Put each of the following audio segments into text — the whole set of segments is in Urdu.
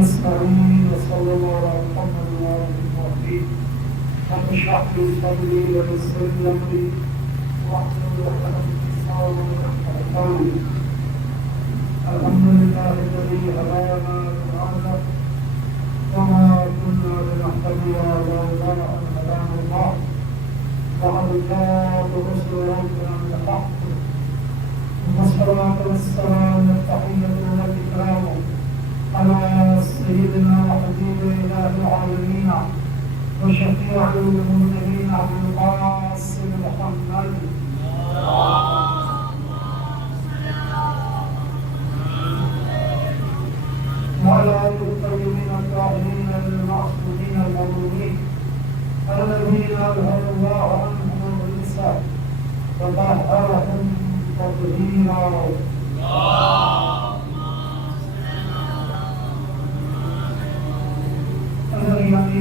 نستعين وصلى الله على محمد وعلى آله وصحبه رب اشرح لي صدري ويسر لي أمري واحلل عقدة من لساني يفقهوا قولي. الحمد لله الذي هدانا لهذا وما كنا لنهتدي لولا أن هدانا الله وقد جاءت رسل ربنا بالحق والصلاة والسلام والتحية والإكرام على سيدنا وحبيب إله العالمين وشفيع المذنبين أبي القاسم محمد وعلى آله الطيبين الطاهرين المعصومين المظلومين الذين أظهر الله عنهم الرجس وطهرهم تطهيرا. یعنی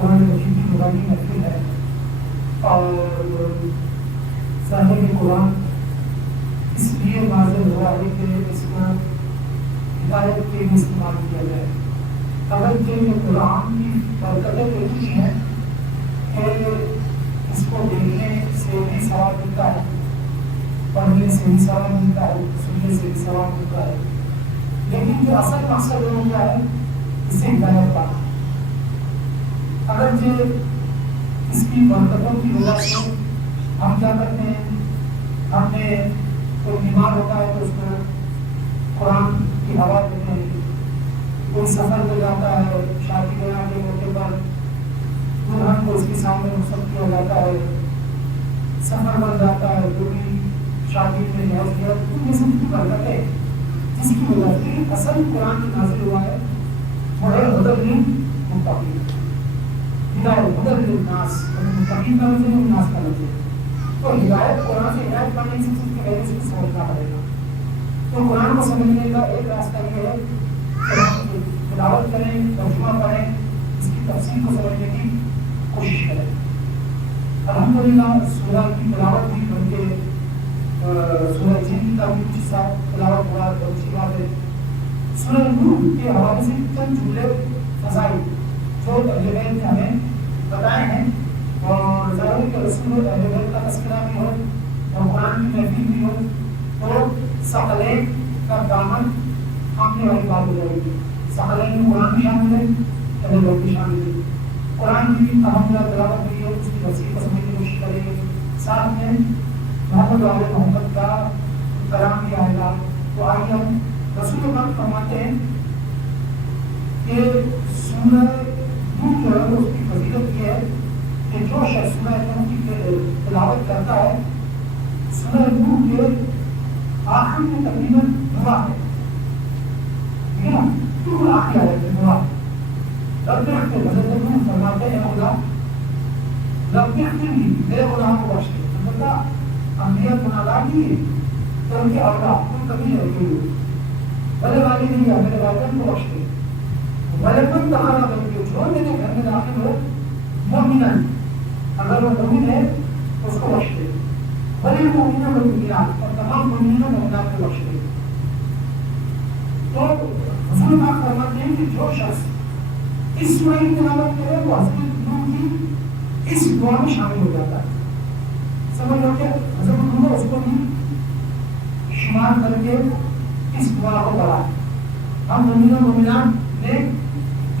قرآن مجید کی نورانی محفل ہے اور صاحب قرآن اس لیے نازل ہوا ہے کہ اس کو ہدایت کے لیے استعمال کیا جائے. اگر یہ قرآن کی برکتیں اتنی ہیں کہ اس کو دیکھنے سے بھی ثواب ملتا ہے, پڑھنے سے بھی ثواب ملتا ہے, سننے سے بھی ثواب ملتا ہے, لیکن جو اصل مقصد ہوتا ہے اس سے ہدایت پانا. اگر یہ اس کی برکتوں کی وجہ سے ہم کیا کرتے ہیں, ہم نے کوئی بیمار ہوتا ہے تو اس کو قرآن کی ہوا دیتے ہیں, کوئی سفر میں جاتا ہے, شادی بیاہ کے موقع پر دلہن کو اس کے سامنے رخصت کیا جاتا ہے, سفر بن جاتا ہے, جو بھی شادی میں جہاز کیا, تو یہ سب کی برکت ہے جس کی وجہ سے اصل قرآن کی نازل ہوا ہے. ہدایت للناس متقین کا لفظ ہے, الناس کا لفظ ہے. تو ہدایت قرآن سے ہدایت پانے کی چیز کی وجہ سے سمجھنا پڑے گا. تو قرآن کو سمجھنے کا ایک راستہ یہ ہے کہ تلاوت کریں, ترجمہ پڑھیں, اس کی تفسیر کو سمجھنے کی کوشش کریں. الحمدللہ سورہ کی تلاوت بھی بلکہ سورہ جن کا بھی کچھ حصہ تلاوت ہوا, تو اچھی بات ہے. سورہ نوح کے حوالے سے چند جملے فضائل جو اہل بیت نے ہمیں بتائے ہیں, اور ضرور کہ رسول اہل بیت کا تذکرہ بھی ہو اور قرآن کی محفل بھی ہو تو ثقلین کا دامن تھامنے والی بات ہو جائے گی. ثقلین میں قرآن بھی شامل ہے, اہل بیت بھی شامل ہے. قرآن کی الحمدللہ تلاوت بھی ہے, اس کی تفسیر کو سمجھنے کی کوشش کریں گے. ساتھ میں محمد و آل محمد کا کلام بھی آئے گا. تو آئیے ہم رسول اللہ فرماتے ہیں کہ سورہ نوح جو ہے اس کی فضیلت یہ ہے کہ جو شخص سورہ نوح کی تلاوت کرتا ہے, سورہ نوح کے آخر میں تقریباً دعا ہے, ٹھیک ہے نا, تو آخر آئے تھے دعا رب اغفر, حضرت نوح فرماتے ہیں خدا رب اغفر لی, میرے گناہ کو بخش دے. البتہ انبیاء گناہگار نہیں ہے تو ان کے اولاد کوئی کمی رہ گئی, بھلے والی نہیں ہے, میرے والدین کو بخش دے. بھلے من دخل بیتی, جو میرے گھر میں داخل ہو مومنن, اگر وہ مومن ہے تو اس کو بخش دے. بھلے مومنہ والمؤمنات, اور تمام مومنین و مومنات کو بخش دے. تو حضور پاک فرماتے ہیں کہ جو شخص اس سورہ کی تلاوت کرے وہ حضرت نوح کی اس دعا میں شامل ہو جاتا ہے. سمجھ لو کہ حضرت نوح نے اس کو بھی شمار کر کے اس دعا کو پڑھا. ہم مومنین و مومنات نے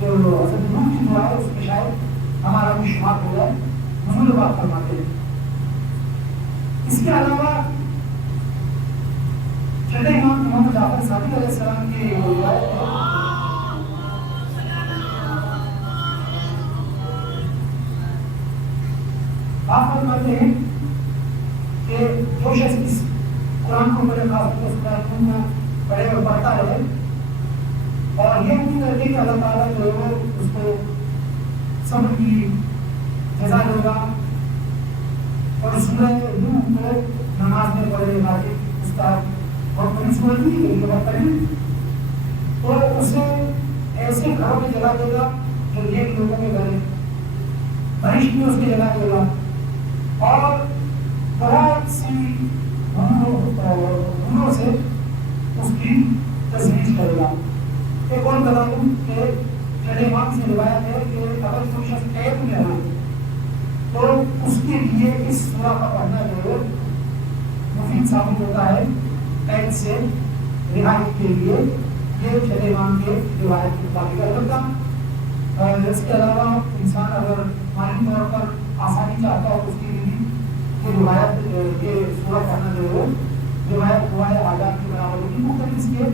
جو حضرت نوح کی دعا ہے اس میں شاید ہمارا بھی شمار ہو جائے. حضور پاک فرماتے ہیں. اس کے علاوہ چھٹے امام محمد جعفر صادق علیہ السلام کی روایت ہے, آپ فرماتے ہیں کہ جو شخص اس قرآن کو پڑھے, خاص طور سے سورہ نوح کو پڑھے اور پڑھتا ہے اور یہ امید کرتے کہ اللہ تعالیٰ جو ہے اس کو صبر کی جزا دے گا, اور سورہ نوح کو نماز میں پڑھے واجب استاد اور بڑی سورج نہیں ہے پڑھی, تو اسے ایسے گھروں میں جگہ دے گا جو نیک لوگوں کے گھر, بارش میں اس کی جگہ دے گا, اور بہت سی گھروں سے اس کی تجویز کرے گا. ایک اور بتا دوں کہ امام سے روایت ہے کہ اگر کوئی شخص قید میں ہو تو اس کے لیے اس سورہ کا پڑھنا جو ہے مفید ثابت ہوتا ہے قید سے رہائی کے لیے. یہ چھٹے امام کے روایت کے مطابق البتہ اس کے علاوہ انسان اگر مالی طور پر آسانی چاہتا ہو اس کے لیے یہ روایت یہ سورہ پڑھنا جو ہے روایت ہوا ہے آزاد کی برابر ہوگی. مختلف اس کے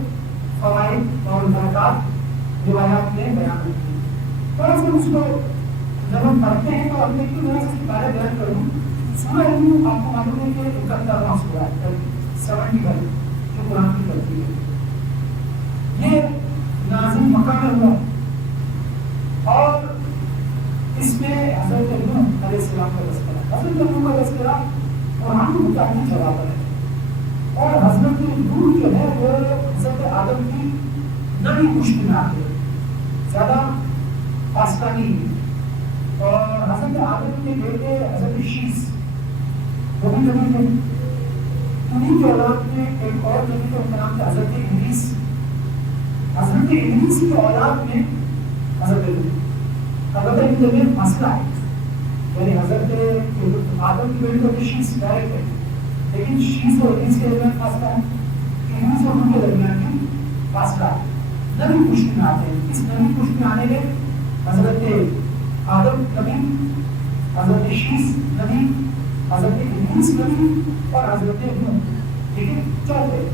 فوائد اور برکات روایات میں بیان ہوتی ہیں. تھوڑا سا اس کو جب ہم پڑھتے ہیں تو اپنے کی وجہ سے بارے بیان کروں. سورہ علم آپ کو معلوم ہے کہ 71واں سورہ ہے 71 جو قرآن کی ترتیب ہے. یہ نازل مکہ میں ہوا اور اس میں حضرت نوح علیہ السلام کا تذکرہ. حضرت نوح کا تذکرہ قرآن کو متعدد جگہ پر ہے اور حضرت نوح جو ہے وہ حضرت آدم کی نبی پشت میں آتے ہیں زیادہ پاکستانی. اور حضرت آدم کے بیٹے حضرت شیس وہ بھی نبی تھے. انہیں کی اولاد میں ایک اور نبی تھے ان کا نام تھا حضرت ادریس. حضرت ادریس کی اولاد میں حضرت ان میں مسئلہ ہے یعنی حضرت آدم کی بیٹی تو شیس ڈائریکٹ ہے لیکن شیس اور ادریس کے درمیان فاصلہ ہے. ادریس اور ان کے درمیان بھی فاصلہ ہے. نبی پشت میں آتے ہیں. اس نبی پشت میں آنے میں حضرت آدم نبی حضرت شیس نبی حضرت ادریس نبی اور حضرت نوح لیکن چوتھے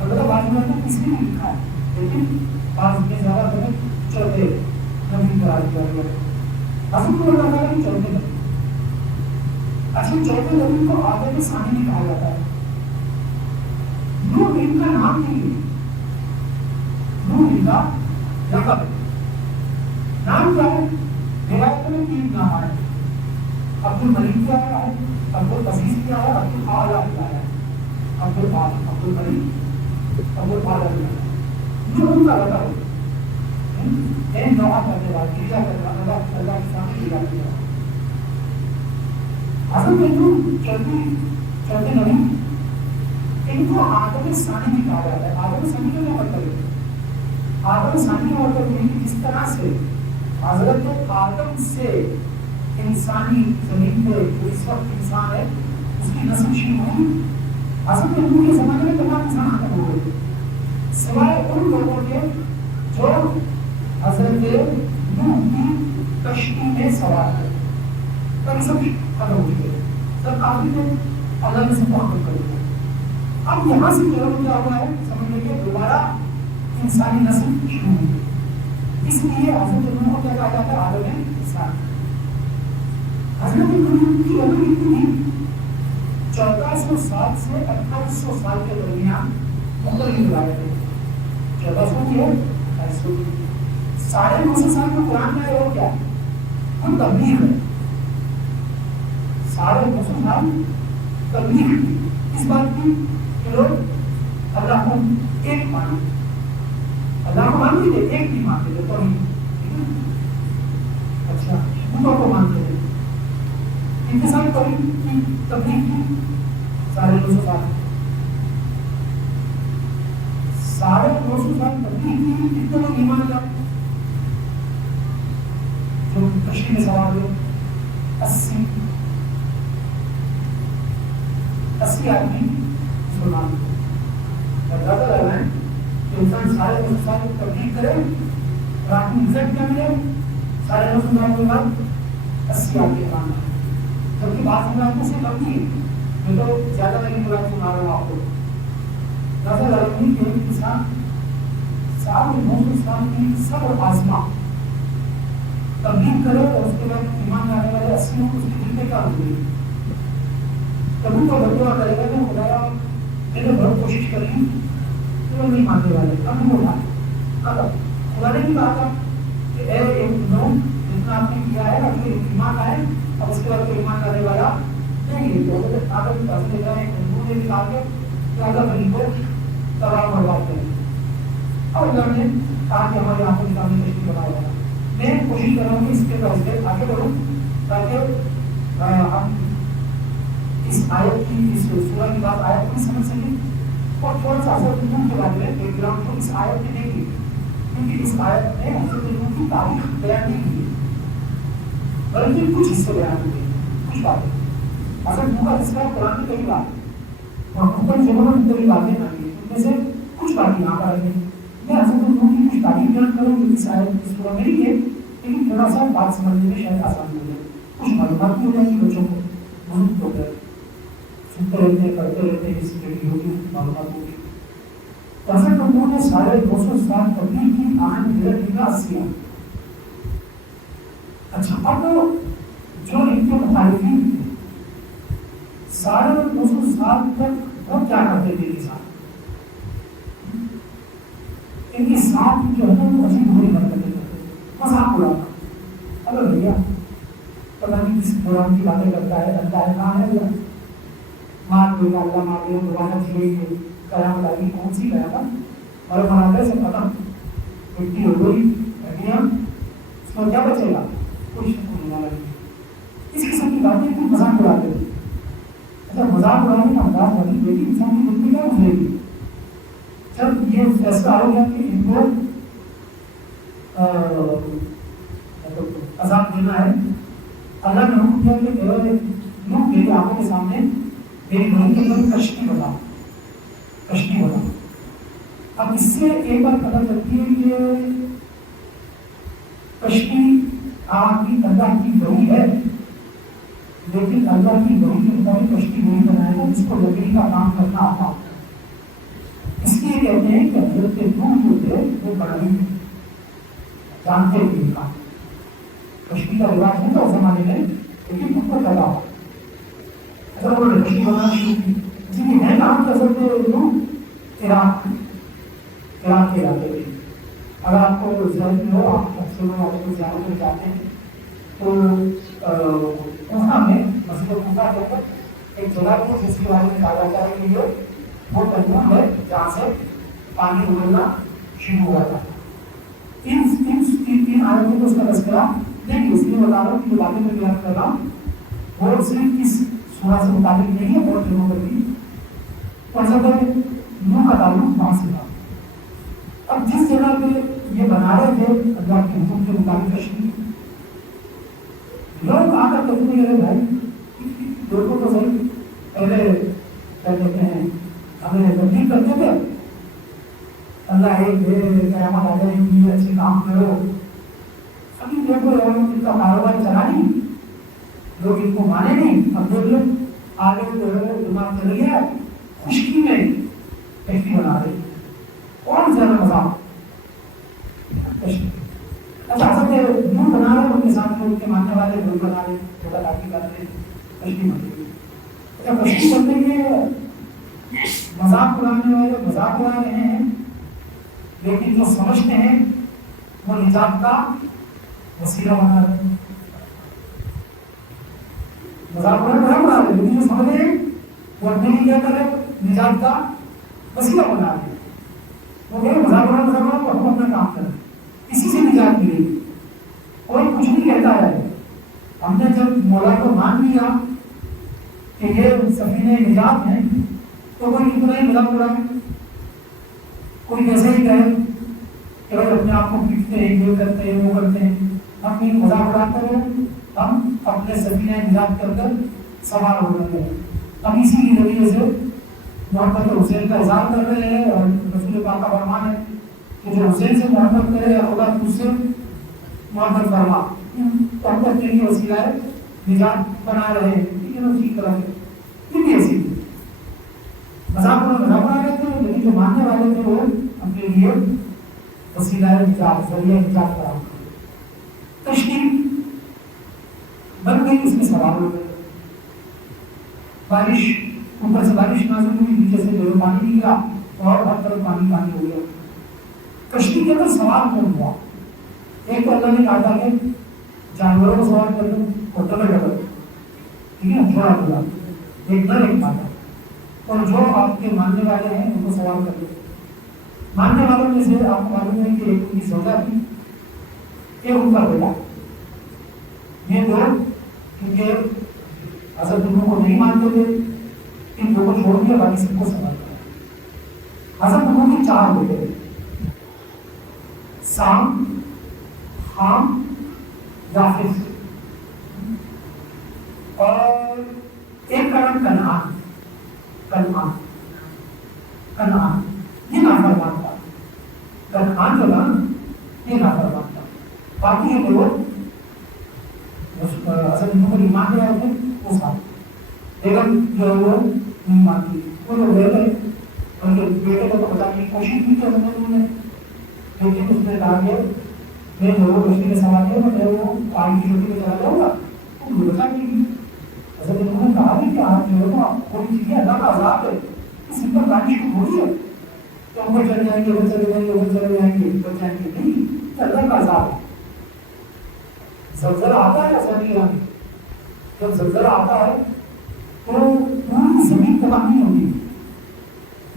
البتہ بعض میں نے اس لیے لکھا ہے لیکن بعض میں زیادہ تر چوتھے نبی قرار دیا گیا ہے. حضرت کو اللہ تعالیٰ کی چوتھے نبی. اچھا چوتھے نبی کو آدم ثانی بھی کہا جاتا ہے. نوح ان کا نام نہیں ہے. نوح ان کا لقب ہے. نام کیا ہے؟ روایت میں 3 نام آئے. عبد الملک کیا ہے عبد العزیز کیا ہے عبد الاعلیٰ کیا ہے. عبد الملک عبد الاعلیٰ کیا ہے. جو ان کا لقب ہے این دعا کرنے والا گرجا کرنے والا اللہ کے سامنے گرجا کرنے والا. حضرت چوتھے نبی ان کو آدم ثانی بھی کہا جاتا ہے. آدم ثانی کا کیا مطلب ہے؟ آدم ثانی کا مطلب یہ کہ جس طرح سے حضرت آدم سے انسانی زمین پہ جو اس وقت انسان ہے اس کی نسل شروع ہوئی. حضرت نوح کے زمانے میں تمام انسان ختم ہو گئے سوائے ان لوگوں کے جو حضرت نوح کی کشتی میں سوار تھے. تب سب ختم ہو گئے. سب آخری میں اللہ نے سب کو ختم کر دیا. اب یہاں سے کیا ہوا ہے سمجھ لیجیے دوبارہ انسانی نسل شروع ہوئی. اس لیے حضرت نوح کو کیا کہا جاتا ہے عالم انسان. حضرت نوح کی عمر اتنی 1400 سال سے 2800 سال کے درمیان مختلف روایتیں. 1400 کی ہے 2800 کی 950 سال میں قرآن کا اور کیا ہے ہم تبلیغ ہے. 950 سال تبلیغ اس بات کی کہ لوگ اللہ کو ایک مانیں. اللہ کو مانتے تھے ایک نہیں مانتے تھے تو اچھا خدا کو مانتے تھے. انتظار کریں کی تبلیغ کی 950 سال 950 سال تبلیغ کی. کتنے لوگ ایمان لائے جو کشتی میں سوار ہوئے 80 آدمی مسلمان تھے. اندازہ لگائیں کہ انسان 950 سال تبلیغ کرے اور آپ کو رزلٹ کیا ملے 950 سال کے بعد 80 آدمی ایمان لائے. جبکہ بات ہم سے کم نہیں ہے. میں تو زیادہ نہیں بات سنا رہا ہوں آپ کو. اندازہ لگائیں کہ انسان 950 سال کی صبر آزما تبلیغ کرے اور اس کے بعد ایمان لانے والے 80 لوگ اس کے دل پہ کیا ہوگی. کبھی تو بدعا کرے گا کہ خدایا میں نے بہت کوشش کری تو نہیں ماننے والے. اب وہ خدا نے بھی کہا تھا کہ اے ایک نو جتنا آپ نے کیا ہے اب یہ ایمان آئے اب اس کے بعد کوئی ایمان لانے والا نہیں ہے. تو آگے پڑھنے جائیں ہندو نے بھی کہا کہ زیادہ غریب کو تباہ برباد کریں. اب اللہ نے کہا کہ ہماری آنکھوں کے سامنے تشریف بنا ہوا. میں کوشش کر رہا ہوں کہ اس کے طرف آگے بڑھوں تاکہ ہم اس آیت کی اس سورہ کی بات آیت کو سمجھ سکیں اور تھوڑا سا حضرت نوح کے بارے میں بیک گراؤنڈ تو اس آیت میں نہیں ہے، کیونکہ اس آیت میں حضرت نوح کی تاریخ بیان نہیں کی ہے، بلکہ کچھ حصے بیان ہوئے ہیں، کچھ باتیں حضرت نوح کا تذکرہ قرآن میں کئی بار اور مختلف جگہوں میں کئی باتیں آئی ہیں، ان میں سے کچھ باتیں یہاں پر آئی ہیں۔ میں حضرت نوح کی کچھ تاریخ بیان کروں جو اس آیت کی سورہ میں نہیں ہے، لیکن تھوڑا سا بات سمجھنے میں شاید آسانی ہو جائے، کچھ معلومات بھی ہو جائیں گی بچوں کو، بزرگ ہو گئے سنتے رہتے ہیں پڑھتے رہتے ہیں، کسی طرح کی ہوگی معلومات ہوگی۔ حضرت نوح نے 250 سال تبلیغ کی، آن ہجرت کی 80۔ اچھا اب جو ان کے مخالفین تھے 250 سال تک وہ کیا کرتے تھے؟ ان کی ساتھ جو ہے وہ عجیب بری حرکتیں کرتے تھے، مذاق اڑانا، اگر بھیا پتہ نہیں کس دوران کی باتیں کرتا ہے، اللہ ہے کہاں ہے اللہ مار دے گا، اللہ مار دے گا، دوبارہ چھوڑیں گے، قیامت آئے گی، کون سی قیامت؟ اور مناظر سے ختم، مٹی ہو گئی ہڈیاں، اس کو کیا بچے گا؟ کچھ نہیں لگے۔ اس قسم کی باتیں پھر مذاق اڑاتے تھے۔ اچھا مذاق اڑانے کا انداز نہیں، لیکن انسان کی زندگی کیا گزرے گی؟ جب یہ فیصلہ ہو گیا کہ ان کو عذاب دینا ہے، اللہ نے حکم کیا کہ نوح میری آنکھوں کے سامنے میری بہن کے لیے کشتی بنا، کشتی بنا۔ اب اس سے ایک بات پتہ چلتی ہے کہ کشتی آپ کی اللہ کی وحی ہے، لیکن اللہ کی وحی کے مطابق کشتی وہی بنائے گا جس کو لکڑی کا کام کرنا آتا ہے۔ اس لیے کہتے ہیں کہ حضرت نوح جو تھے وہ بڑی جانتے تھے کام، کشتی کا رواج نہیں تھا اس زمانے میں، لیکن ان کو پیدا ہوا۔ اگر انہوں نے کشتی بنانا شروع کی، اسی لیے میں کام کر سکتے نوح عراق کے علاقے میں۔ اگر آپ کو ذہن میں ہو، آپ اکثر آپ کو زیادہ تر جاتے ہیں تو کوفہ میں مسجد کوفہ کے اندر ایک جگہ ہے جس کے بارے میں کہا جاتا ہے کہ یہ وہ تنور ہے جہاں سے پانی ابلنا شروع ہوا تھا۔ ان آیتوں کو اس کا تذکرہ نہیں، اس لیے بتا رہا ہوں کہ جو باتیں میں بیان کر رہا ہوں وہ صرف اس سورہ سے متعلق نہیں ہے، بہت جگہوں پر بھی حضرت نوح کا تعلق وہاں سے تھا۔ اب جس جگہ پہ یہ بنا رہے تھے اللہ کے حکم کے مطابق کشتی، لوگ آ کر کہتے ہیں بھائی لوگوں کو صحیح پہلے کیا کہتے ہیں ہمیں تبلیغ کرتے تھے، اللہ ایک قیامت آ جائے گی، اچھے کام کرو، ابھی دیکھو ان کا کاروبار چلا نہیں، لوگ ان کو مانے نہیں، اب دیکھ لو آگے دماغ چل گیا، خشکی میں کشتی بنا رہے، کون زیادہ مزہ اچھا حضرت نوح بنا رہے، ان کے ساتھ ان کے ماننے والے لوگ بنا رہے، چھوٹا کافی کر رہے، کشتی بن رہی۔ اچھا کشتی بننے کے مذاق اڑانے والے مذاق اڑا رہے ہیں، لیکن جو سمجھتے ہیں وہ نجات کا وسیلہ بنا رہے ہیں۔ مذاق اڑا رہے لیکن جو سمجھ رہے ہیں وہ اپنے لیے کیا کر رہے؟ نجات کا وسیلہ بنا رہے ہیں۔ وہ کہہ رہے مذاق اڑا تو ہم اپنا کام کریں، اسی سے نجات ملے گی۔ کوئی کچھ نہیں کہتا ہے، ہم نے جب مولا کو مان لیا کہ یہ سفینہ نجات ہیں تو کوئی کتنا ہی مذاق اڑائے، کوئی کیسے ہی کہے کہ اپنے آپ کو پیٹتے ہیں، یہ کرتے ہیں، وہ کرتے ہیں، ہم بھی مذاق اڑاتے ہیں، ہم اپنے سفینہ نجات کر کر سوار ہو رہے ہیں۔ ہم اسی کی ذریعے سے محمد حسین کا اظہار کر رہے ہیں، اور رسول پاک کا فرمان ہے کہ جو حسین سے محبت کرے خدا تجھ سے محبت فرما، محبت کے لیے وسیلہ ہے، نجات بنا رہے ہیں۔ ٹھیک طرح سے یہ بھی ایسی مذاق بنا رہے تھے، لیکن جو ماننے والے تھے وہ اپنے لیے وسیلہ نجات، ذریعہ نجات فراہم کرے۔ کشتی بن گئی، اس میں سوار ہو گئے، بارش اوپر سے بارش نازل ہوئی، نیچے سے جو پانی نکلا اور ہر طرف پانی پانی ہو گیا۔ کشتی کے اندر سوار کون ہوا؟ ایک تو اللہ نے کہا تھا کہ جانوروں کو سوار کر دو اور ڈبل ٹھیک ہے، تھوڑا تھوڑا ایک نر ایک مادہ، اور جو آپ کے ماننے والے ہیں ان کو سوار کر دو۔ ماننے والوں میں سے آپ کو معلوم ہے کہ ایک ان کی سودا تھی، ایک ان کا بیٹا، یہ دو کیونکہ حضرت نوح کو نہیں مانتے تھے، ان دو کو چھوڑ دیا، باقی سب کو سوار کیا۔ حضرت نوح کے 4 بیٹے تھے، سام، حام، یافس، اور ایک کا نام کنعان۔ یہ نافرمان تھا، کنعان جو تھا یہ نافرمان تھا۔ باقی یہ لوگ حضرت نوح پر ایمان لے آئے تھے، وہ ساتھ، لیکن جو ہے وہ نہیں مانتی، وہ لوگ رہ گئے، ان کے بیٹے کو بتانے کی کوشش کی کہ حضرت نے، لیکن اس نے کہا کہ میں جو کشتی میں سوار ہوں میں وہ پانی کی چوٹی میں چلا جاؤں گا، وہ بتا نہیں۔ حضرت نوح نے کہا کہ آپ جو ہے کوئی چیز اللہ کا عذاب ہے، اس پر بارش کو تھوڑی ہے تو اوپر چلے جائیں گے، ادھر چلے جائیں گے، ادھر چلے جائیں گے، ادھر جائیں گے، نہیں، اللہ کا عذاب ہے۔ زلزلہ آتا ہے آسانی میں، جب زلزلہ آتا ہے تو پوری زمین تباہ نہیں ہوتی۔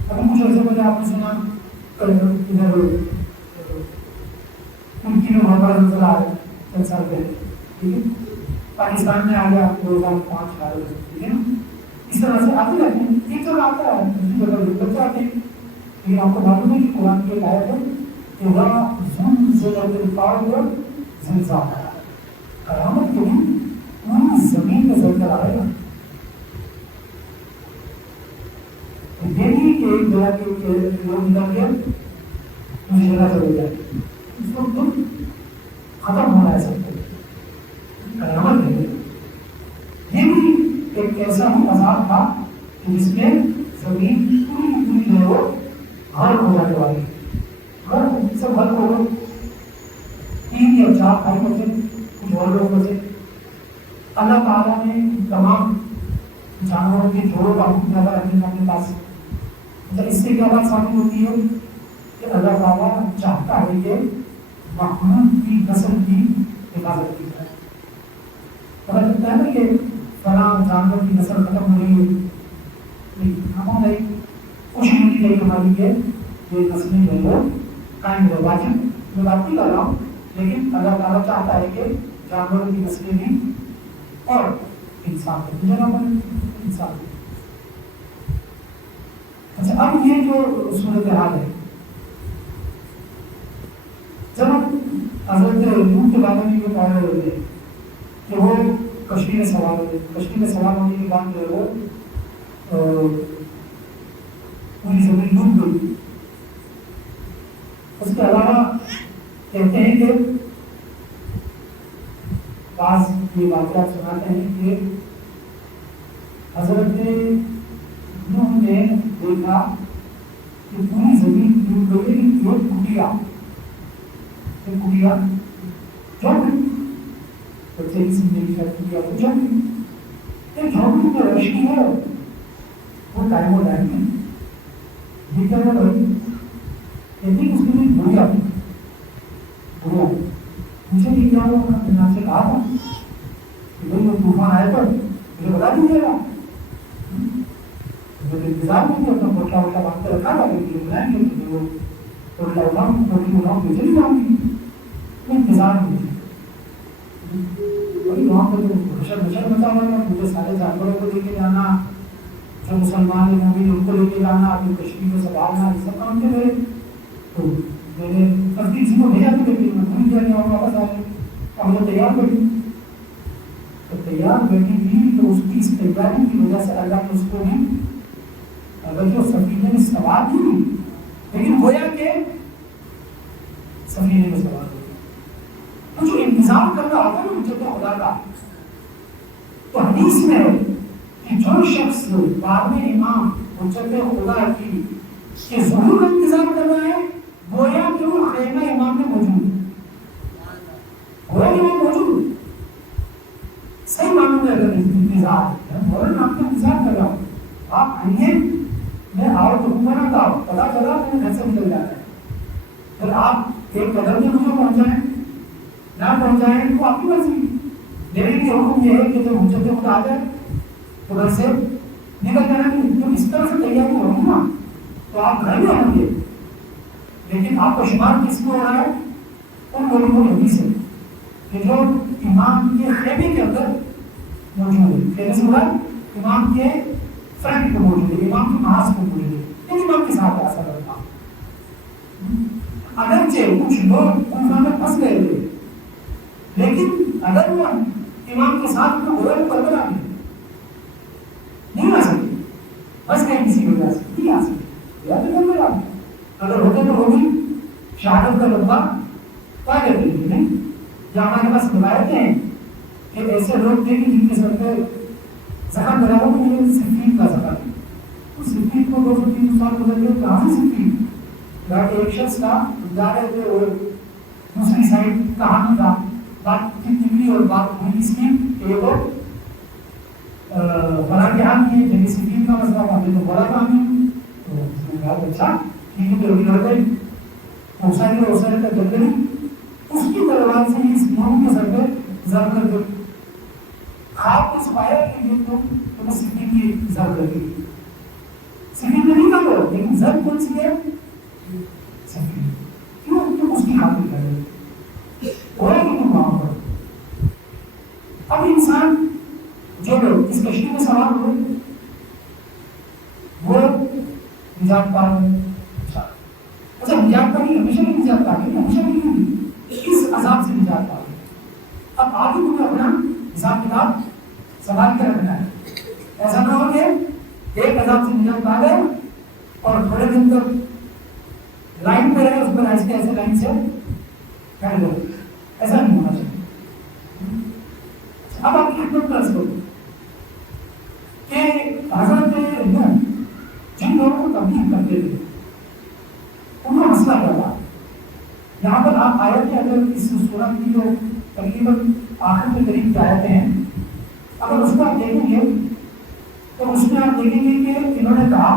ابھی کچھ عرصے پہلے آپ نے سنا ادھر ترکی میں وہاں پر زلزلہ آیا چند سال پہلے، ٹھیک ہے، پاکستان میں آ گیا 2005 سال، ٹھیک ہے نا، اس طرح سے آتے رہتے ہیں، ایک جگہ آتا ہے دوسری جگہ لوگ بچ جاتے ہیں۔ لیکن آپ کو معلوم ہے کہ قرآن کی ایک آیت ہے کہ وہ زلزلۃ الارض زلزالہ، قیامت کے دن پوری زمین میں زلزلہ آئے گا۔ یہ نہیں کہ ایک جگہ کے لوگ نکل گیا دوسری جگہ چلے جائے، اس وقت تم ختم ہونا ہے سب کچھ، قیامت ہے۔ یہ بھی ایک ایسا ہی عذاب تھا کہ جس میں زمین پوری جو ہے وہ غرق ہو جانے والی، غرق سب غرق ہو گئے، 3 یا 4 بھائی بچے، کچھ اور لوگ بچے۔ اللہ تعالیٰ نے تمام جانوروں کے جوڑوں کا حکم زیادہ رکھنے اپنے پاس۔ اس سے کیا بات ثابت ہوتی ہے کہ اللہ تعالیٰ چاہتا ہے کہ مخلوق کی نسل کی حفاظت کی جائے۔ پتہ چلتا ہے نا کہ فلاں جانور کی نسل ختم ہو رہی ہے، ہم نہیں کوشش نہیں کی ہماری کہ یہ نسلیں جو ہے قائم رہے۔ واجب میں بات نہیں کر رہا ہوں، لیکن اللہ تعالیٰ چاہتا ہے کہ جانوروں کی نسلیں بھی اور انسان کو جگہ پر انسان۔ اچھا، اب یہ جو صورتحال ہے، جب حضرت نوح کے بارے میں یہ پڑھ رہے ہوتے ہیں کہ وہ کشتی میں سوار ہوئے، کشتی میں سوار ہونے کے بعد جو ہے وہ پوری زمین ڈوب گئی۔ اس کے علاوہ کہتے ہیں کہ بعض یہ واقعات سناتے ہیں کہ حضرت نوح نے دیکھا کہ پوری زمین ڈوب گئی، لیکن ایک کٹیا جھونپڑی، بچے کی زندگی کا کٹیا کو جھونپڑی، ایک جھونپڑی میں روشنی ہے، وہ ٹائم و ٹائم ہے، یہ کیا ہے بھائی، کہتے اس کے لیے بڑھیا مجھے نہیں کیا ہوا، میں نے آپ سے کہا تھا کہ بھائی وہ طوفان آئے پر مجھے بتا دیجیے گا، مجھے انتظار نہیں اپنا پوٹلا ووٹلا باندھ کے رکھا تھا کہ بلائیں گے تو وہ پوٹلا اٹھاؤں پوٹلی اٹھاؤں تو چلی جاؤں گی، میں انتظار نہیں بھائی وہاں پہ بھشر مچا ہوا ہے، مجھے سارے جانوروں کو لے کے جانا، جو مسلمان ہیں مومن ان کو لے کے جانا، اپنی کشتی کو سنبھالنا، یہ سب کام کے میرے تو میں نے کسی کو بھیجا بھی، لیکن میں بھول گیا نہیں اور واپس آ گئی، اب وہ تیار بیٹھی، تو تیار بیٹھی تھی تو اس کی اس تیاری کی وجہ سے اللہ نے اس کو بھی اگر جو سفینے میں سوار تھی لیکن گویا کہ سفینے میں سوار ہو گیا، تو جو انتظام کر رہا ہوگا نا مجھے تو خدا کا، تو حدیث میں ہے کہ جو شخص بعد میں امام حجت خدا کی کہ ظہور کا انتظار کر رہا ہے گویا کہ وہ خیمہ امام میں موجود ہے، گویا کہ وہ موجود صحیح معنوں میں اگر انتظار ہے، مولانا آپ کا انتظار کر رہا ہوں، آپ آئیے میں آؤ تو حکم نہ آؤ، پتا چلا میں گھر سے نکل جاتا ہے، پھر آپ ایک قدم میں مجھے پہنچ جائیں نہ پہنچ جائیں تو آپ کی مرضی، میرے لیے حکم یہ ہے کہ جب حجت خدا آ جائے تو گھر سے نکل جانا نہیں، تو اس طرح سے تیاری ہوگی نا تو آپ گھر میں آئیں گے، لیکن آپ کو شمار کس کو ہو رہا ہے ان لوگوں کو نہیں سے کہ جو امام کے خیمے کے اندر موجود ہے، خیمے سے مراد امام کے فرنٹ پہ موجود ہے، امام کے محاذ پہ موجود ہے، یعنی امام کے ساتھ ایسا کرتا اگرچہ کچھ لوگ کوفہ میں پھنس گئے تھے، لیکن اگر وہ امام کے ساتھ تو گویا کربلا میں نہیں آ سکتے، بس گئے کسی وجہ سے نہیں آ سکتے، یا تو کربلا میں اگر ہوتے تو ہوگی شہادت کا رتبہ پا لیتے نہیں۔ جہاں ہمارے پاس روایتیں ہیں کہ ایسے لوگ تھے کہ جن کے سر پہ زخم بنا ہو کہ یہ صفین کا زخم ہے، اس صفین کو 200-300 سال گزر گئے، کہاں سے صفین؟ ایک شخص کا جا رہے تھے اور دوسری سائڈ کہانی کا بات نکلی اور بات ہوئی اس کی کہ وہ فلاں کے ہاں کی جنگی صفین کا مسئلہ تھا، تو بڑا تھا ہمیں تو اس نے کہا اچھا ٹھیک ہے، تو ابھی لڑ گئی حسین کا جنگلی اس کی تلوار سے اس موم کے سر پہ ضرب کر دو، خواب کو چھپایا کہ یہ تو صفین کی ضرب لگی، صفین میں نہیں کہا وہ، لیکن ضرب کون سی ہے؟ صفین کیوں تم اس کی خاطر کر رہے ہو کہ تم وہاں پر۔ اب انسان جو لوگ اس کشتی میں سوار ہوئے وہ نجات پا گئے، اچھا نجات پا گئی، ہمیشہ نہیں نجات پا گئی، ہمیشہ نہیں، اس عذاب سے نجات پا گئی۔ اب آگے تمہیں اپنا حساب کتاب سنبھال کے رکھنا ہے، ایسا نہ ہو کہ ایک عذاب سے نجات پا گئے اور تھوڑے دن تک لائن پہ رہے، اس پر ایسے لائن سے پھیل گئے، ایسا نہیں ہونا چاہیے۔ اب آپ کی خدمت کر سکو کہ حضرت نوح جن لوگوں کو تبلیغ کرتے تھے ان کا مسئلہ کیا تھا؟ یہاں پر آپ آیت کے اگر اس سورت کی جو تقریباً آخر کے قریب کی آیتیں ہیں اگر اس کو آپ دیکھیں گے تو اس میں آپ دیکھیں گے کہ انہوں نے کہا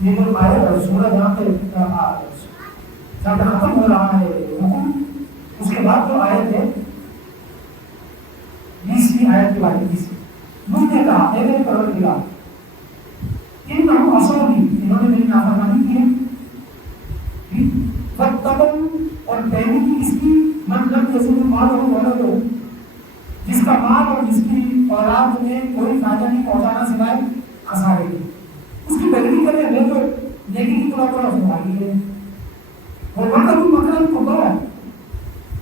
یہ جو آیت سورت جہاں پہ ختم ہو رہا ہے حکم، اس کے بعد جو آیت ہے 20ویں آیت کے بعد 20 نوح نے کہا اے میرے پروردگار انہم عصونی، انہوں نے میری نافرمانی کی ہے، واتبعوا اور پیروی کی اس کی من لم یزدہ مالہ وولدہ، جس کا مال اور جس کی اولاد میں کوئی فائدہ نہیں پہنچانا سوائے خسارے کی، اس کی پیروی کرے ہمیں تو نیکی کی طرح پر افواہی ہے، وہ مکروا مکرا کبرا،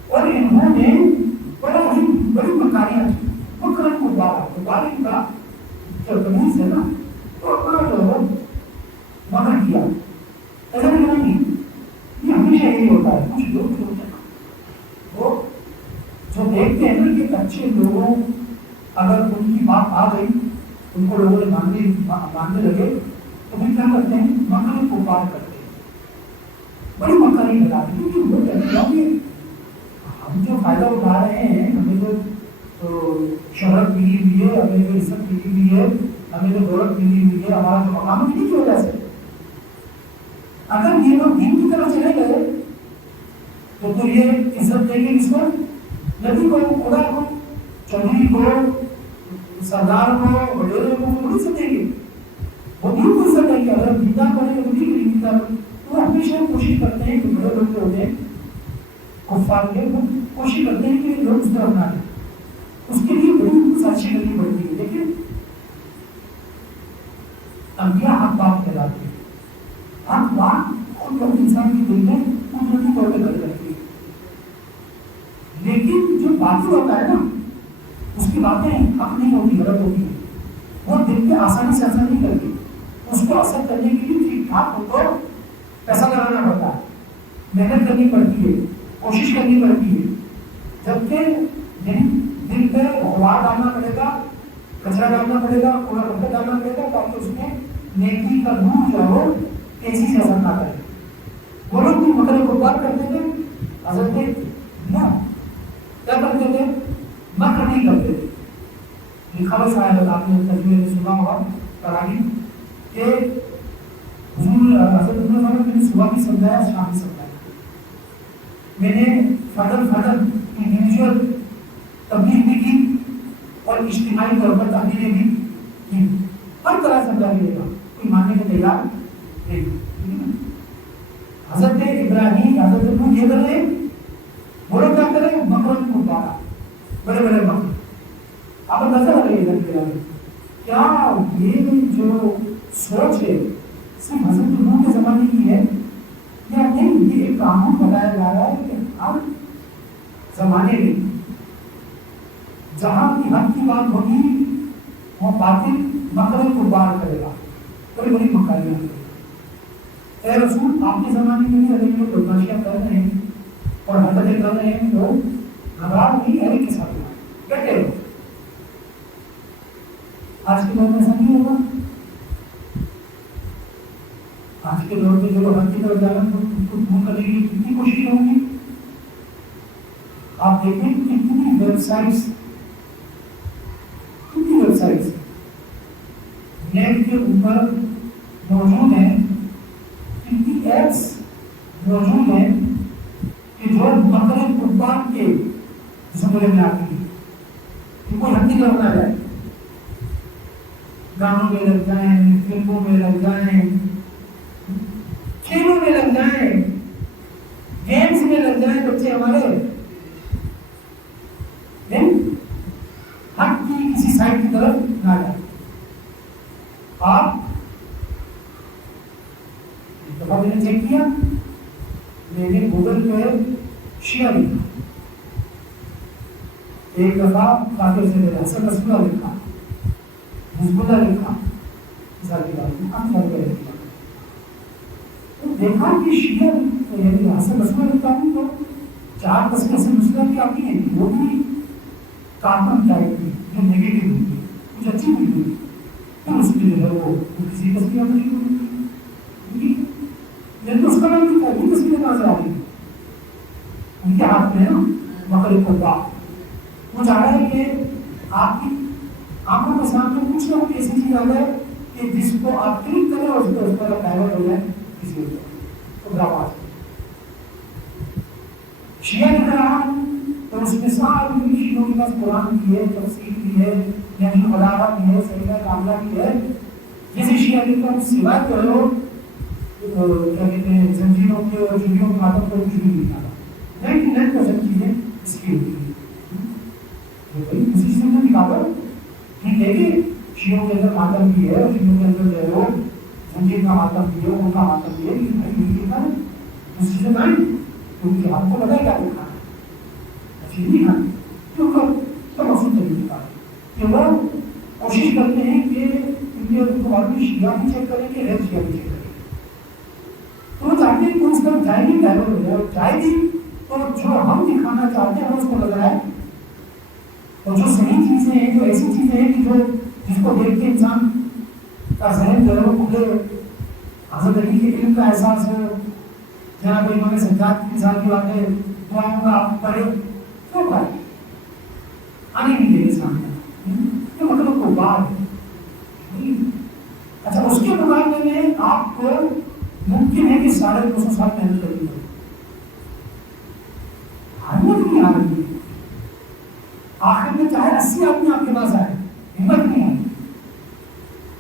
اور انہوں نے بڑی مکاریاں کی، مکرا کبرا، کباری کا جو تمیز ہے نا تو اپنا جو مکر کیا، ایسا نہیں، یہ ہمیشہ یہی ہوتا ہے۔ کچھ لوگ جو ہوتے ہیں وہ جو دیکھتے ہیں نا کہ اچھے لوگوں اگر ان کی بات آ گئی ان کو لوگوں نے ماننے لگے تو پھر کیا کرتے ہیں؟ مکر کو پار کرتے ہیں، بڑی مکاری لگاتے ہیں، کیونکہ وہ کہتے ہیں کہ ہم جو فائدہ اٹھا رہے ہیں، ہمیں تو شہرت ملی ہوئی ہے، ہمیں جو عزت ملی ہوئی ہے، ہمیں جو دولت ملی ہوئی ہے، ہمارا جو مقام ہے، کی وجہ سے اگر یہ لوگ دین کی طرف چلے گئے تو یہ عزت دیں گے کس کو؟ نبی کو، خدا کو، چودھری کو، سردار کو، وڈیرے کو، وہ عزت دیں گے، وہ دین کو عزت دیں گے۔ اگر دیندار بنے گا تو دین کی طرف وہ ہمیشہ کوشش کرتے ہیں کہ بڑے لوگ جو ہوتے ہیں کفار کے، وہ کوشش کرتے ہیں کہ لوگ اس طرف نہ لیں، اس کے لیے بڑی سازشیں کرنی پڑتی ہے، لیکن انبیاء حق بات کہلاتے ہیں، حق بات خود بہت انسان کی دل میں قدرتی طور پہ گھر کرتی ہے، لیکن جو باطل ہوتا ہے نا اس کی باتیں حق نہیں ہوتی، غلط ہوتی ہیں، وہ دل پہ آسانی سے اثر نہیں کرتی، اس کو اثر کرنے کے لیے ٹھیک ٹھاک ہو تو پیسہ لگانا پڑتا ہے، محنت کرنی پڑتی ہے، کوشش کرنی پڑتی ہے، جبکہ دل پہ غبار ڈالنا پڑے گا، کچرا ڈالنا پڑے گا، کوڑا کرکٹ ڈالنا پڑے گا تاکہ اس میں نیکی کا نور جو ہو تیزی سے اثر نہ کرے۔ وہ لوگ بھی مکر غبار کرتے تھے، حضرت نوح کیا کرتے تھے؟ مکر نہیں کرتے تھے۔ لکھا ہوا شاید آپ نے ترجمے میں سنا ہوگا کراہی کہ حضور حضرت نوح نے میں نے صبح بھی سمجھایا، شام بھی سمجھایا، میں نے فردن انڈیویجول تبلیغ بھی کی اور اجتماعی طور پر تبلیغیں بھی کی، ہر طرح سمجھا ملے گا، کوئی ماننے کو تیار نہیں۔ حضرت ابراہیم حضرت نوح یہ کر رہے وہ لوگ کیا کر رہے ہیں؟ مکروں کو پارا، بڑے بڑے مکر۔ آپ کو نظر آ رہی ہے کیا یہ جو سوچ ہے صرف حضرت نوح کے زمانے ایک قانون بتایا جا رہا ہے کہ ہر زمانے میں جہاں کی حق کی بات ہوگی وہ باطل مکر کو بار کرے گا، بڑی بڑی مکاریاں کرے گا۔ اے رسول آپ کے زمانے میں بھی اگر یہ بدماشیاں کر رہے ہیں اور حرکتیں کر رہے ہیں تو گھبراہ نہیں، ایک کے ساتھ ڈٹے رہو۔ آج کے دور میں ایسا نہیں ہوگا۔ آج کے دور میں جو لوگ حق کی طرف جا رہے ہیں ان کو دور کرنے کی کتنی کوشش ہوگی۔ آپ دیکھیں کتنی ویب سائٹس نیٹ کے اوپر موجود ہیں، کتنی ایپس موجود ہیں کہ جو مکر قربان کے زمرے میں آتی ہے کہ کوئی حق کی طرف نہ جائے، گانوں میں لگ جائیں، فلموں میں لگ جائیں، کھیلوں میں لگ جائیں، گیمز میں لگ جائیں بچے ہمارے، حق کی کسی سائٹ کی طرف نہ جائیں۔ آپ ایک دفعہ میں نے چیک کیا، میں نے گوگل پہ شیعہ لکھا، ایک دفعہ کافر سے میرے حسن رسولہ لکھا، حزب اللہ لکھا، تو دیکھا کہ شیعہ یعنی حسن رسولہ لکھا ہوں تو 4 قسمیں سے مسلم کی آتی ہیں، وہ بھی کاربن ٹائپ کی جو نیگیٹو ہوتی ہے، کچھ اچھی بھی ہوتی ہے، پھر اس میں جو ہے وہ کسی تصویر آنا شروع ہوتی ہے، لیکن اس کا نام لکھا ہے، یہ تصویریں کہاں سے آ رہی ہیں؟ ان کے ہاتھ میں ہے نا مکر قربان۔ وہ چاہ رہا ہے کہ آپ کی آنکھوں کے سامنے کچھ نہ کچھ ایسی چیز آ جائے کہ جس کو آپ کلک کریں اور اس پر ڈائیورٹ ہو جائے کسی اور شیعہ لکھ رہا ہے تو اس میں ساری شیعوں کے پاس قرآن کی ہے، تفسیر کی ہے، یعنی بلاغہ کی ہے، صحیح کاملہ کی ہے، جیسے شیعہ لکھ رہا ہے سوائے کرو کیا کہتے ہیں زنجیروں کے اور چوڑیوں کے ماتم پر کچھ بھی نہیں نکالا، 99% چیزیں اس کی ہوتی ہیں، کسی چیز میں نکالا ٹھیک ہے کہ شیعوں کے اندر ماتم بھی ہے اور شیعوں کے اندر جو ہے وہ زنجیر کا ماتم بھی ہے، ان کا ماتم بھی ہے، لیکن بھائی نہیں لکھا ہے اس چیزیں نہیں کیونکہ ہم کو پتہ کیا لکھا ہے اچھی نہیں ہے کیونکہ تو مقصود نہیں لکھا ہے کہ وہ کوشش کرتے ہیں کہ ان کے معلوم شیعہ بھی چیک کریں گے، غیر شیعہ بھی چیک کریں گے، تو وہ چاہتے ہیں کہ اس پر جائے گی ڈائیورٹ ہو جائے، جائے گی تو جو ہم دکھانا چاہتے ہیں وہ اس کو نظر آئے، اور جو صحیح چیزیں ہیں، جو ایسی چیزیں ہیں کہ جو جس کو دیکھ کے انسان کا ذہن جو ہے وہ کھلے، حضرت علی کے علم کا احساس ہو، جناب امام سجاد کی مثال کی باتیں دعاؤں کا آپ پڑھے، کیوں پڑھے آنے نہیں دے سامنے، یہ مطلب کو بات ہے۔ اچھا اس کے مقابلے میں آپ کو ممکن ہے کہ 250 سال محنت کرنی پڑے، ہمت نہیں آ رہی ہے، آخر میں چاہے 80 آدمی آپ کے پاس آئے، ہمت نہیں آئی،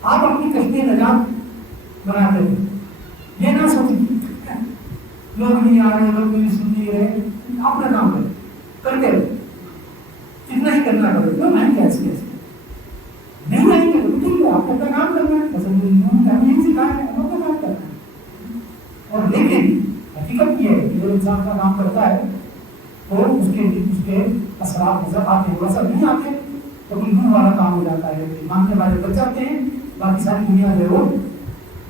آپ اپنی کشتی نجات بناتے ہیں، یہ نہ سوچیں لوگ نہیں آ رہے، لوگ نہیں سن نہیں رہے، آپ کا کام کرتے رہو، اتنا ہی کرنا پڑے گا، نہیں کیسے نہیں آئیں گے تو ٹھیک ہے، آپ کا کام کرنا ہے، پسند ہمیں یہی سکھایا ہے، ہم کا کام کرنا ہے، اور لیکن حقیقت یہ ہے کہ جو انسان کا کام کرتا ہے تو اس کے اثرات نظر آتے ہیں، اثر نہیں آتے تو بالکل والا کام ہو جاتا ہے، مانگنے والے بچ جاتے ہیں، باقی ساری دنیا جو ہے وہ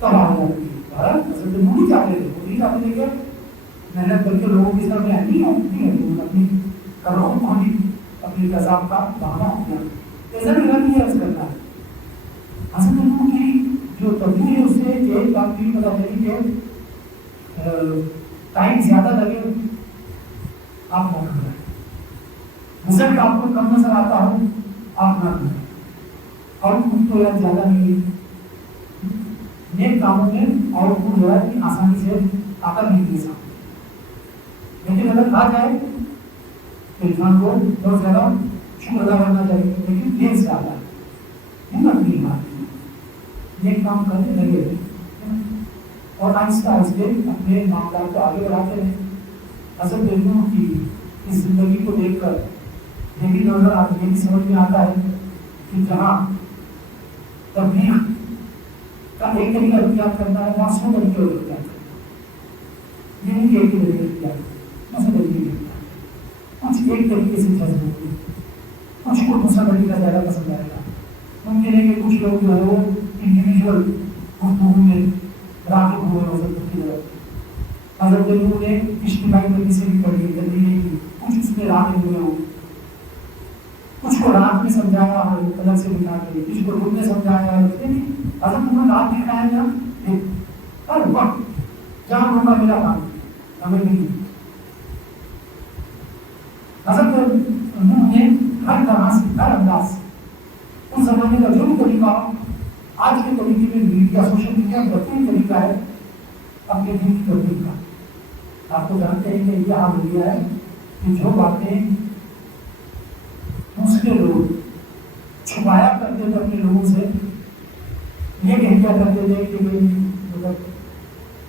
تباہ ہو جاتی ہے۔ اصل تو نہیں چاہتے تھے، وہ نہیں چاہتے تھے کہ محنت کر کے لوگوں کی طرف نہیں ہے، اپنی کرو پانی اپنی کذاب کا بہانا ہو گیا، ایسا نہیں عرض کرتا ہے۔ اصل تو کی جو تبدیلی ہے اس سے ایک بات بھی پتا چلی کہ ٹائم زیادہ لگے آپ نہ کریں، رزلٹ آپ کو کم نظر آتا ہو آپ نہ کریں، اور کچھ تو یاد زیادہ نہیں ہے، نیک کاموں میں اور کچھ جو ہے اتنی آسانی سے آتا نہیں دے سکتے، لیکن اگر آ جائے تو انسان کو بہت زیادہ شکر ادا کرنا چاہیے، لیکن دیر سے آتا ہے، ہمت نہیں مارتی، نیک کام کرنے لگے اور آہستہ آہستہ اپنے معاملات کو آگے بڑھاتے رہیں۔ حضرت نوح کی اس زندگی کو دیکھ کر یہ بھی نظر آتا ہے، یہ بھی سمجھ میں آتا ہے کہ جہاں تبلیغ کا ایک طریقہ اختیار کرنا ہے، وہاں 100 طریقے اختیار کرنا ہے، یہ نہیں کہ ایک ہی طریقے کیا دوسرے طریقے کیا کچھ ایک طریقے سے جذب ہوگی کچھ کو دوسرا طریقہ زیادہ پسند آئے گا ممکن ہے کہ کچھ لوگ جو ہے وہ انڈیویجول گفتگو میں راغب ہوئے ہو سکتے کی طرف حضرت نوح نے اجتماعی طریقے سے بھی پڑھی جلدی نہیں کی کچھ اس میں راغب ہوئے ہو کچھ کو رات میں سمجھایا ہے الگ سے بنا کے کچھ کو دن میں سمجھایا ہے حضرت نوح نے رات میں کھایا جا ہر وقت جہاں ہوگا میرا کام ہمیں نہیں حضرت نوح نے ہر طرح سے ہر انداز سے اس زمانے کا جو بھی طریقہ آج کے طریقے میں میڈیا سوشل میڈیا بہترین طریقہ ہے اپنے دین کی تبلیغ کا آپ کو جانتے ہیں کہ یہ حال ہو گیا ہے کہ جو باتیں دوسرے لوگ چھپایا کرتے تھے اپنے لوگوں سے یہ کہہ دیا کرتے تھے کہ مطلب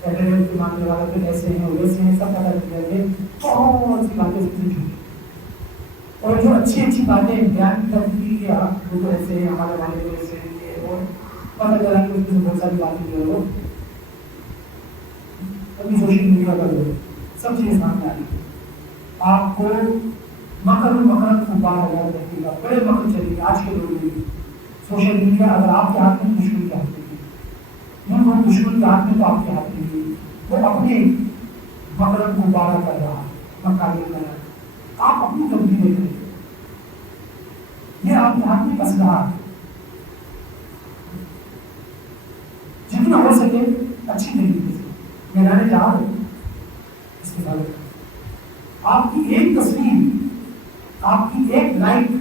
پہلے کے ماننے والا پھر ایسے ہیں ویسے ہیں سب پتہ چل گئے بہت سی باتیں سنی چھوٹی اور جو اچھی اچھی باتیں بیان کرتی تھی کہ آپ وہ تو ایسے ہیں ہمارے والے تو ایسے ہیں اور پتہ چلا کہ اس میں بہت ساری باتیں جو ہے وہ ابھی سوشل میڈیا پر جو سب چیزیں سامنے آ رہی ہیں آپ کو مکر کو بار ہزار دیکھے گا بڑے مکر چلے گا آج کے دور میں سوشل میڈیا اگر آپ کے ہاتھ میں دشمن کے ہاتھ میں وہ دشمن کے ہاتھ میں تو آپ کے ہاتھ میں وہ اپنے مکر کو بارہ کر رہا ہے مکاری کر رہا ہے آپ اپنی تبدیلی دیکھ رہے یہ آپ کے ہاتھ میں اسلحہ ہے جتنا ہو سکے اچھی طریقے سے میدان جہاد اس کے بارے میں آپ کی ایک تصویر آپ کی ایک لائک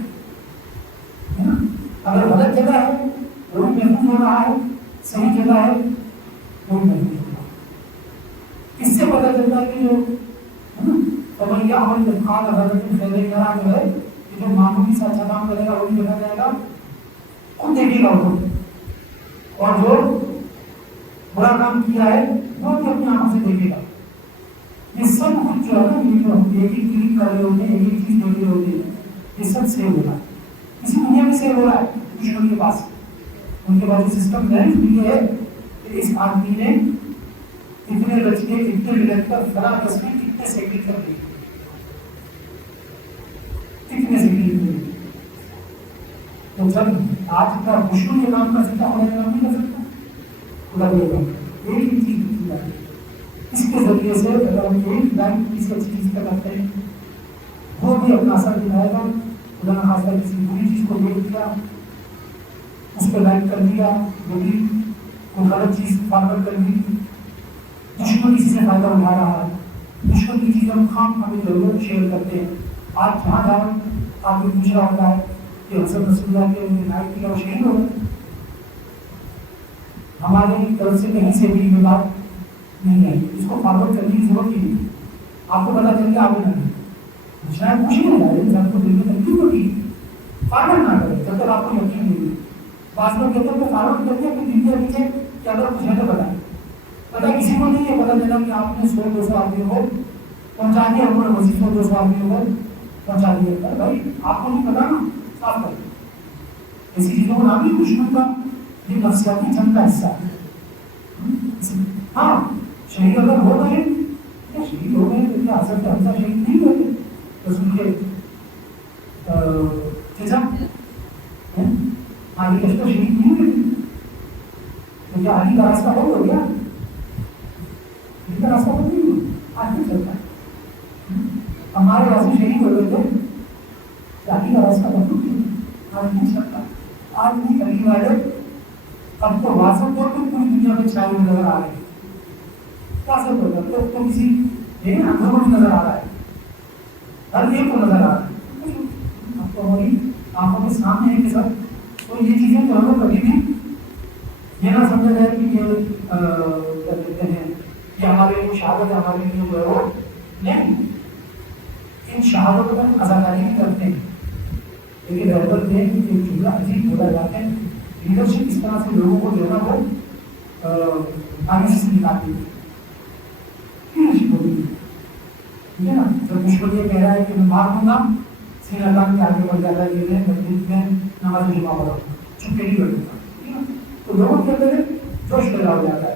اگر غلط جگہ ہے وہ محفوظ ہو رہا ہے صحیح جگہ ہے وہ محفوظ ہو رہا ہے اس سے پتہ چلتا ہے کہ جو تمیا عمل اتقال حضرت خیر کرا جو ہے کہ جو معمولی سا اچھا کام کرے گا وہ بھی دیکھا جائے گا خود دیکھے گا وہ اور جو برا کام کیا ہے وہ بھی اپنی آنکھوں سے دیکھے گا یہ سب کچھ جو ہے نا یہ جو ہم ایک ایک کلک کر رہے ہوتے ہیں ایک ایک چیز دیکھ رہے ہوتے ہیں یہ سب سیو ہو رہا ہے اسی دنیا میں سیو ہو رہا ہے دشمن کے پاس ان کے پاس جو سسٹم ہے یہ ہے کہ اس آدمی نے اتنے بچ کے اتنے منٹ پر فلاں تصویر کتنے سیکنڈ کر دی کتنے سیکنڈ میں تو جب آج کا دشمن یہ کام کر سکتا ہمارے کام نہیں کر سکتا خدا یہ کام ایک ہی چیز اس کے ذریعے سے اگر ہم ایک لائن کسی اچھی چیز کا کرتے ہیں وہ بھی اپنا اثر دکھائے گا خدا نہ خاصہ کسی بری چیز کو دیکھ دیا اس پہ لائک کر دیا وہ بھی کوئی غلط چیز فارورڈ کر دی دشمن کسی سے فائدہ اٹھا رہا ہے دشمن کی چیز ہم خام ہمیں ضرورت شیئر کرتے ہیں آپ جہاں جاؤ آپ کو پوچھ رہا ہوتا ہے کہ حضرت رسول اللہ کے نائب کی طرف شہید ہو گئے ہماری طرف سے کہیں سے بھی یہ بات نہیں ہے اس کو فارورڈ کرنے کی ضرورت ہی نہیں آپ کو پتا چل گیا آگے نہ کریں شاید کچھ نہیں رہا ہے انسان کو دل میں تکلیف ہوتی فارورڈ نہ کریں جب تک آپ کو یقین نہیں ہوئی بعض لوگ کہتے ہیں کہ فارورڈ کر کے اپنی دل کے پیچھے کیا اگر کچھ ہے تو بتائیں پتا کسی کو نہیں ہے پتا چلا کہ آپ نے 100-200 آدمیوں کو پہنچا دیا انہوں نے وزیر 100-200 آدمیوں کو پہنچا دیا بھائی آپ کو نہیں پتا نا صاف کر ایسی چیزوں کو نام ہی دشمن کا یہ نفسیاتی جنگ کا حصہ ہے ہاں شہید اگر ہو گئے یا شہید ہو گئے تو کیا حضرت حمزہ شہید نہیں ہوئے رسول کے جیسا علی لشکر شہید نہیں ہوئے تو کیا علی کا راستہ ہو گیا علی کا راستہ ہو نہیں ہوا آج بھی چلتا ہے ہمارے راستہ شہید ہو گئے تھے علی کا راستہ بند ہو گیا آج نہیں چلتا آج نہیں علی والے اب تو واضح طور پر پوری دنیا میں چھائے ہوئے نظر آ رہے ہیں واضح طور پر تو کسی لیکن اندھوں کو بھی نظر آ رہا ہے ہر ایک کو نظر آ رہا ہے اب تو ہماری آنکھوں کے سامنے ہے کہ سب تو یہ چیزیں تو ہمیں کبھی بھی یہ نہ سمجھا جائے کہ یہ کیا کہتے ہیں کہ ہمارے لیے شہادت ہمارے لیے جو ہے وہ نہیں ان شہادتوں میں ہم ازاداری بھی کرتے ہیں لیکن رہبر دیں کہ ایک جملہ عجیب بولا جاتا ہے لیڈرشپ اس طرح سے لوگوں کو جو ہے نا وہ آگے سے نکالتی ہے لیڈرشپ ہوتی ہے ٹھیک ہے نا جب دشمن یہ کہہ رہا ہے کہ میں مار دوں گا سینہ کام کے آگے بڑھ جاتا ہے یہ میں مسجد میں نماز جمعہ پڑھا چھپ کے نہیں بیٹھوں گا ٹھیک ہے تو لوگوں کے اندر جوش پیدا ہو جاتا ہے